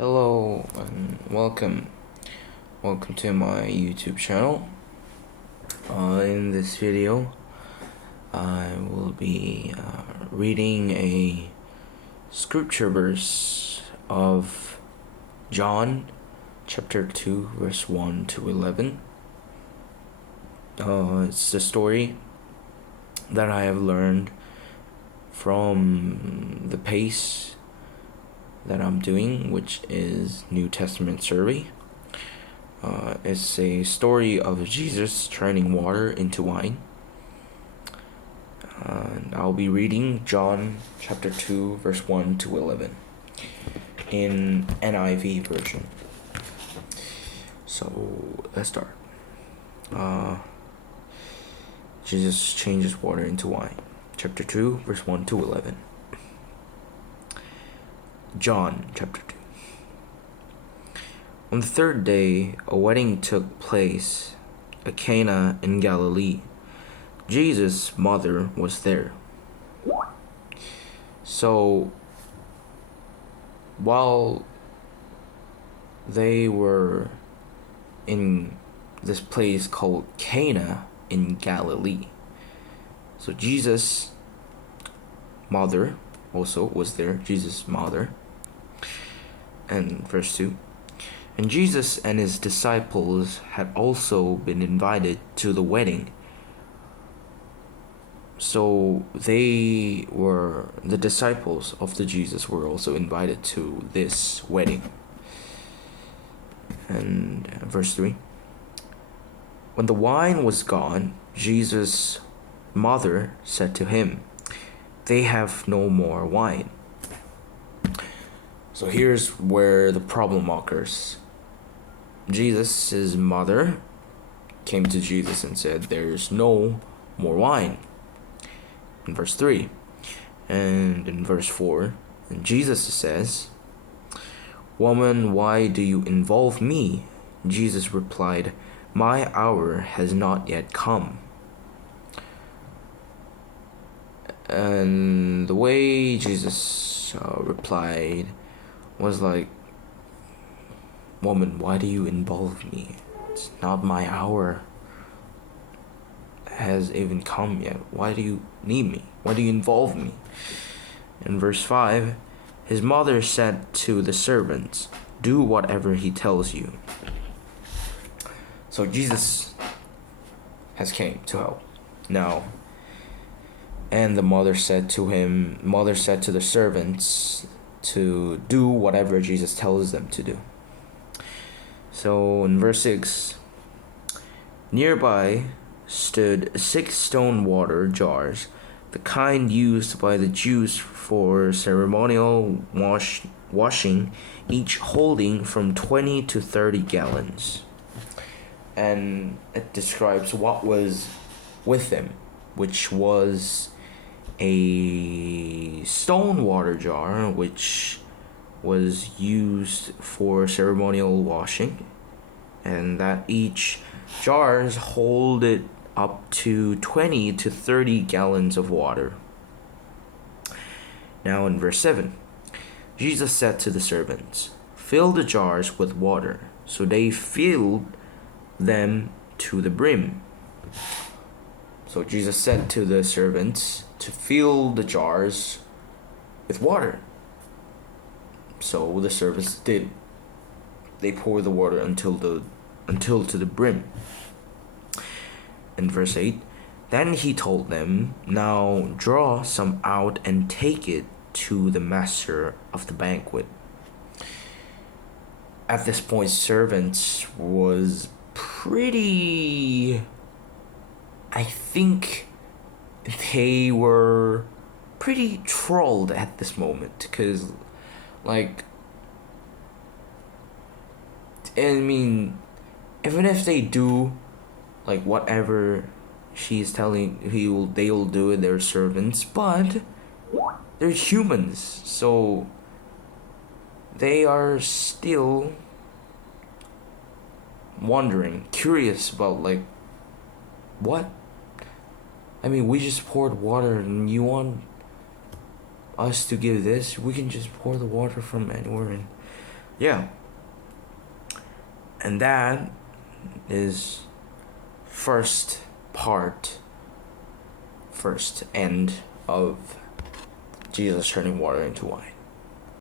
Hello and welcome. Welcome to my YouTube channel. In this video, I will be reading a scripture verse of John chapter 2 verse 1 to 11. It's the story that I have learned from the pace that I'm doing, which is New Testament survey. It's a story of Jesus turning water into wine. And I'll be reading John chapter 2 verse 1 to 11 in NIV version. So let's start. Jesus changes water into wine. Chapter 2 verse 1 to 11. John chapter 2. On the third day, a wedding took place at Cana in Galilee. Jesus' mother was there. So, while they were in this place called Cana in Galilee, so Jesus' mother also was there, Jesus' mother. And verse 2. And Jesus and his disciples had also been invited to the wedding. So the disciples of Jesus were also invited to this wedding. And verse 3. When the wine was gone, Jesus' mother said to him, "They have no more wine." So here's where the problem occurs. Jesus' mother came to Jesus and said, "There's no more wine." In verse 3. And in verse 4, and Jesus says, "Woman, why do you involve me?" Jesus replied, "My hour has not yet come." And the way Jesus replied was like, "Woman, why do you involve me? It's not my hour has even come yet. Why do you need me? Why do you involve me?" In verse 5, his mother said to the servants, "Do whatever he tells you." So Jesus has came to help now. And the mother said to the servants to do whatever Jesus tells them to do. So in verse 6, nearby stood 6 stone water jars, the kind used by the Jews for ceremonial washing, each holding from 20 to 30 gallons. And it describes what was with them, which was a stone water jar, which was used for ceremonial washing, and that each jars hold it up to 20 to 30 gallons of water. Now in verse 7, Jesus said to the servants, "Fill the jars with water." So they filled them to the brim. So Jesus said to the servants to fill the jars with water. So the servants did. They poured the water until to the brim. In verse 8, then he told them, "Now draw some out and take it to the master of the banquet." At this point, servants was pretty, I think they were pretty trolled at this moment, because like, I mean, even if they do like whatever she's telling, they will do it, they're servants, but they're humans, so they are still wondering, curious about like, what? I mean, we just poured water and you want us to give this? We can just pour the water from anywhere. And Yeah. And that is first end of Jesus turning water into wine.